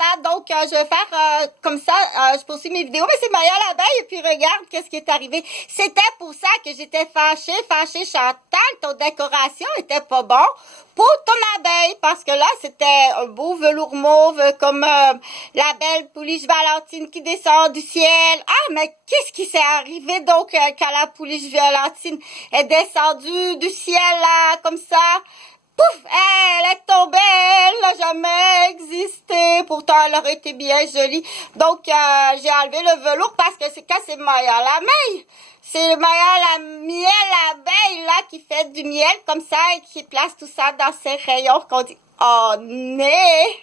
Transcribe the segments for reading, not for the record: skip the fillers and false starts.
va. Donc, je vais faire comme ça. Je poursuis mes vidéos. Mais c'est Maya l'abeille. Et puis, regarde qu'est-ce qui est arrivé. C'était pour ça que j'étais fâchée. Fâchée, Chantal. Ton décoration était pas bon pour ton abeille. Parce que là, c'était un beau velours mauve comme la belle pouliche Valentine qui descend du ciel. Ah, mais qu'est-ce qui s'est arrivé donc quand la pouliche Valentine est descendue du ciel là, comme ça? Pouf! Elle est tombée, elle n'a jamais existé. Pourtant, elle aurait été bien jolie. Donc, j'ai enlevé le velours parce que c'est quand c'est Maya l'abeille. C'est Maya la miel abeille, là, qui fait du miel comme ça et qui place tout ça dans ses rayons qu'on dit « Oh, nez! »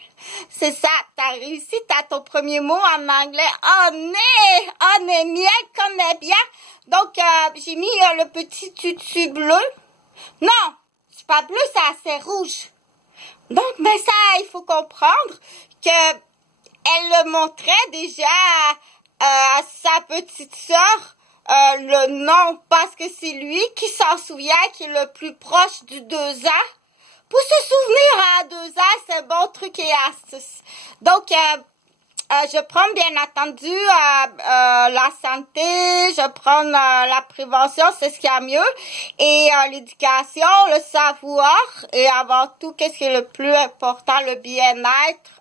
C'est ça, t'as réussi, t'as ton premier mot en anglais. Oh, nez! Oh, nez, miel, connais bien. Donc, j'ai mis le petit tutu bleu. Non! Pas bleu, c'est rouge. Donc, mais ça, il faut comprendre que elle le montrait déjà à sa petite sœur le nom parce que c'est lui qui s'en souvient, qui est le plus proche du 2 ans. Pour se souvenir à 2 ans, c'est un bon truc et astuce. Donc, je prends bien entendu la santé, je prends la prévention, c'est ce qu'il y a mieux, et l'éducation, le savoir, et avant tout, qu'est-ce qui est le plus important, le bien-être,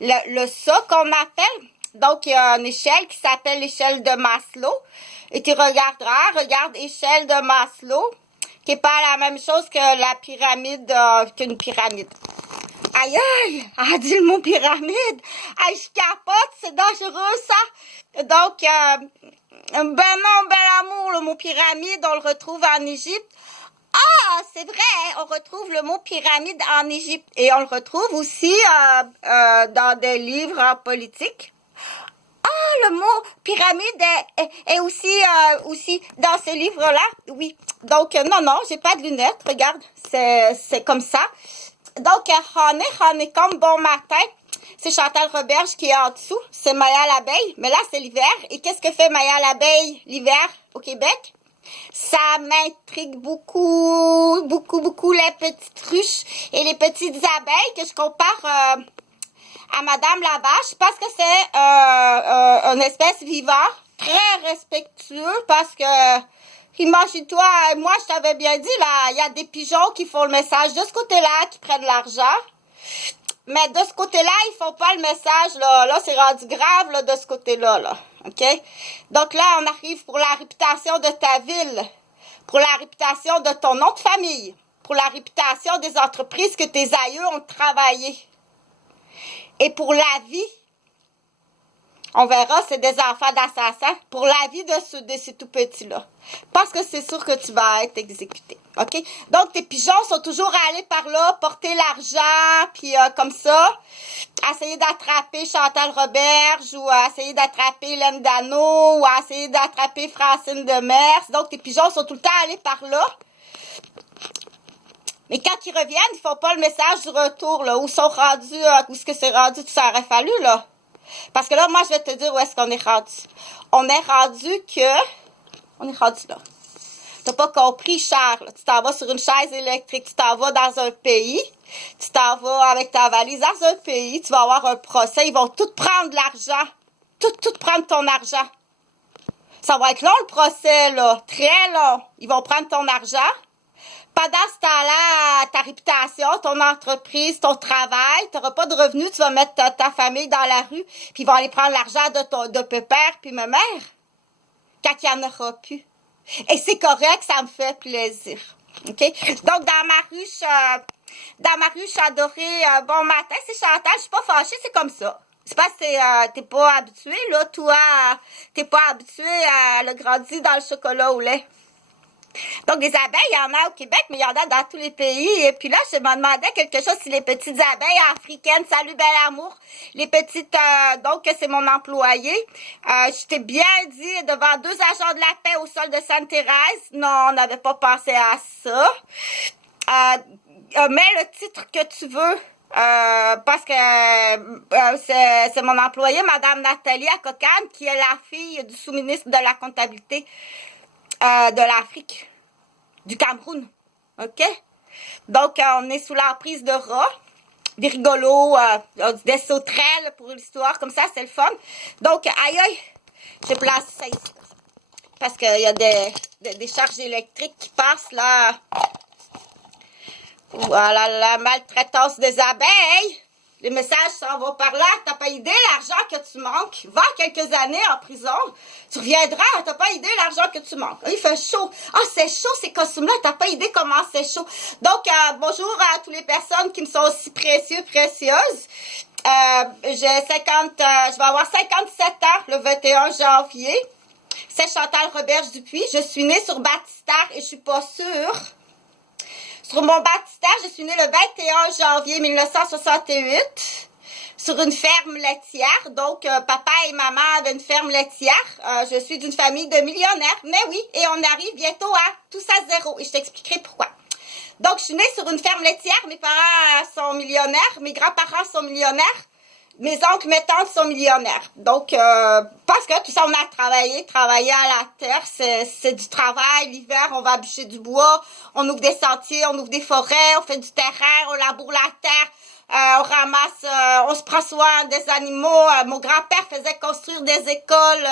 le ça qu'on appelle. Donc, il y a une échelle qui s'appelle l'échelle de Maslow, et tu regarde échelle de Maslow, qui est pas la même chose que la pyramide, qu'une pyramide. Aïe, aïe, a dit le mot pyramide. Aïe, je capote, c'est dangereux, ça. Donc, ben non, bel amour, le mot pyramide, on le retrouve en Égypte. Ah, c'est vrai, on retrouve le mot pyramide en Égypte. Et on le retrouve aussi dans des livres en politique. Ah, le mot pyramide est aussi dans ces livres-là. Oui. Donc, non, j'ai pas de lunettes. Regarde, c'est comme ça. Donc, Honey, comme bon matin, c'est Chantal Roberge qui est en dessous. C'est Maya l'abeille, mais là, c'est l'hiver. Et qu'est-ce que fait Maya l'abeille l'hiver au Québec? Ça m'intrigue beaucoup les petites ruches et les petites abeilles que je compare à Madame Lavache parce que c'est une espèce vivante, très respectueux parce que imagine-toi, moi je t'avais bien dit, là, il y a des pigeons qui font le message de ce côté-là, qui prennent l'argent. Mais de ce côté-là, ils font pas le message, là. Là, c'est rendu grave, là, de ce côté-là, là. OK? Donc là, on arrive pour la réputation de ta ville, pour la réputation de ton nom de famille, pour la réputation des entreprises que tes aïeux ont travaillé. Et pour la vie, on verra, c'est des enfants d'assassins. Pour la vie de ces tout petits-là. Parce que c'est sûr que tu vas être exécuté. OK? Donc, tes pigeons sont toujours allés par là, porter l'argent, puis comme ça, essayer d'attraper Chantal Roberge, ou essayer d'attraper Hélène Dano, ou essayer d'attraper Francine Demers. Donc, tes pigeons sont tout le temps allés par là. Mais quand ils reviennent, ils font pas le message du retour, là, où sont rendus, où est-ce que c'est rendu, tout ça aurait fallu, là. Parce que là, moi, je vais te dire où est-ce qu'on est rendu. On est rendu là. T'as pas compris, Charles. Tu t'en vas sur une chaise électrique. Tu t'en vas dans un pays. Tu t'en vas avec ta valise dans un pays. Tu vas avoir un procès. Ils vont tout prendre l'argent. Tout prendre ton argent. Ça va être long, le procès, là. Très long. Ils vont prendre ton argent. Pendant ce temps-là, ta réputation, ton entreprise, ton travail, tu n'auras pas de revenus, tu vas mettre ta famille dans la rue, puis ils vont aller prendre l'argent de pépère puis ma mère, quand il n'y en aura plus. Et c'est correct, ça me fait plaisir. OK? Donc, dans ma ruche adorée, bon matin, c'est Chantal, je suis pas fâchée, c'est comme ça. C'est parce que t'es pas habitué, là, toi, t'es pas habitué à le grandir dans le chocolat au lait. Donc, des abeilles, il y en a au Québec, mais il y en a dans tous les pays. Et puis là, je me demandais quelque chose si les petites abeilles africaines, salut bel amour, les petites, donc c'est mon employé. Je t'ai bien dit devant 2 agents de la paix au sol de Sainte-Thérèse. Non, on n'avait pas pensé à ça. Mets le titre que tu veux. Parce que c'est mon employé, Madame Nathalie Akokane, qui est la fille du sous-ministre de la comptabilité de l'Afrique, du Cameroun. OK? Donc, on est sous l'emprise de rats. des rigolos, des sauterelles pour l'histoire, comme ça, c'est le fun. Donc, aïe aïe, j'ai placé ça ici. Parce qu'il y a des charges électriques qui passent là. Voilà, la maltraitance des abeilles. Les messages s'en vont par là. T'as pas idée l'argent que tu manques. Va quelques années en prison. Tu reviendras. T'as pas idée l'argent que tu manques. Il fait chaud. Ah, c'est chaud ces costumes-là. T'as pas idée comment c'est chaud. Donc, bonjour à toutes les personnes qui me sont aussi précieuses. J'ai 50, je vais avoir 57 ans le 21 janvier. C'est Chantal Roberge Dupuis. Je suis née sur Baptistère et je suis pas sûre. Sur mon baptistère, je suis née le 21 janvier 1968 sur une ferme laitière. Donc, papa et maman avaient une ferme laitière. Je suis d'une famille de millionnaires. Mais oui, et on arrive bientôt à tous à zéro. Et je t'expliquerai pourquoi. Donc, je suis née sur une ferme laitière. Mes parents sont millionnaires. Mes grands-parents sont millionnaires. Mes oncles, mes tantes sont millionnaires. Donc, parce que tout ça, on a travaillé à la terre, c'est du travail. L'hiver, on va bûcher du bois, on ouvre des sentiers, on ouvre des forêts, on fait du terrain, on laboure la terre, on ramasse, on se prend soin des animaux. Mon grand-père faisait construire des écoles.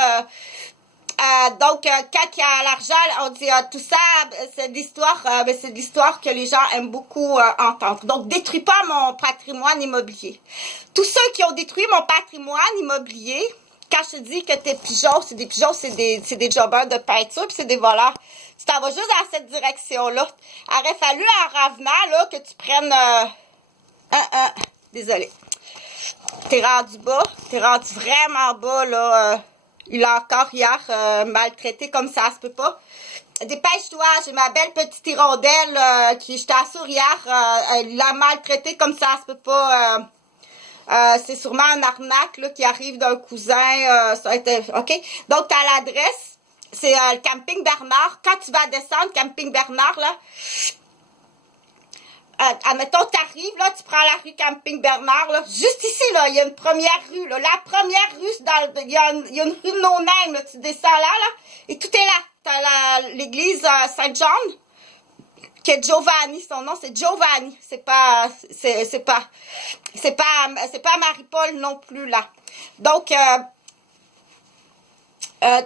Donc, quand il y a l'argent, on dit tout ça, c'est de l'histoire que les gens aiment beaucoup entendre. Donc, détruis pas mon patrimoine immobilier. Tous ceux qui ont détruit mon patrimoine immobilier, quand je te dis que tes pigeons, c'est des pigeons, c'est des jobbers de peinture, puis c'est des voleurs. Tu t'en vas juste dans cette direction-là. Il aurait fallu en revenant, là, que tu prennes... désolé. T'es rendu bas. T'es rendu vraiment bas, là. Il a encore hier maltraité comme ça se peut pas. Dépêche-toi, j'ai ma belle petite hirondelle qui, je t'assure, hier, il l'a maltraité comme ça se peut pas. C'est sûrement un arnaque là, qui arrive d'un cousin. Ça a été, OK? Donc, tu as l'adresse. C'est le camping Bernard. Quand tu vas descendre, camping Bernard, là, admettons, t'arrives, là, tu prends la rue Camping Bernard, là, juste ici, là, il y a une première rue, là, la première rue, il y a une rue no-name, là, tu descends là, et tout est là. T'as l'église Saint-John, qui est Giovanni, son nom, c'est Giovanni, c'est pas Marie-Paul non plus, là. Donc,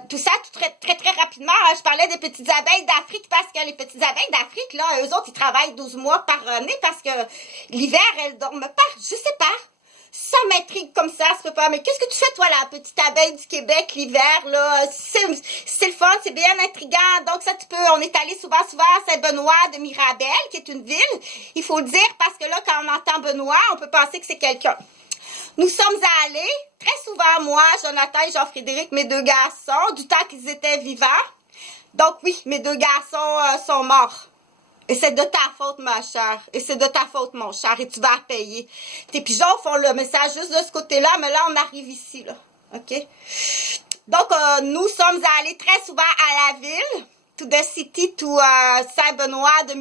tout ça, très rapidement, je parlais des petites abeilles d'Afrique parce que les petites abeilles d'Afrique, là, eux autres, ils travaillent 12 mois par année parce que l'hiver, elles dorment pas. Je sais pas. Ça m'intrigue comme ça peut pas. Mais qu'est-ce que tu fais, toi, la petite abeille du Québec, l'hiver, là? C'est le fun, c'est bien intriguant. Donc, ça, tu peux, on est allé souvent à Saint-Benoît de Mirabel, qui est une ville. Il faut le dire parce que là, quand on entend Benoît, on peut penser que c'est quelqu'un. Nous sommes allés, très souvent, moi, Jonathan et Jean-Frédéric, mes deux garçons, du temps qu'ils étaient vivants. Donc oui, mes deux garçons sont morts. Et c'est de ta faute, ma chère. Et c'est de ta faute, mon cher. Et tu vas payer. Tes pigeons font le message juste de ce côté-là, mais là, on arrive ici, là. OK? Donc, nous sommes allés très souvent à la ville, to the city, to Saint-Benoît de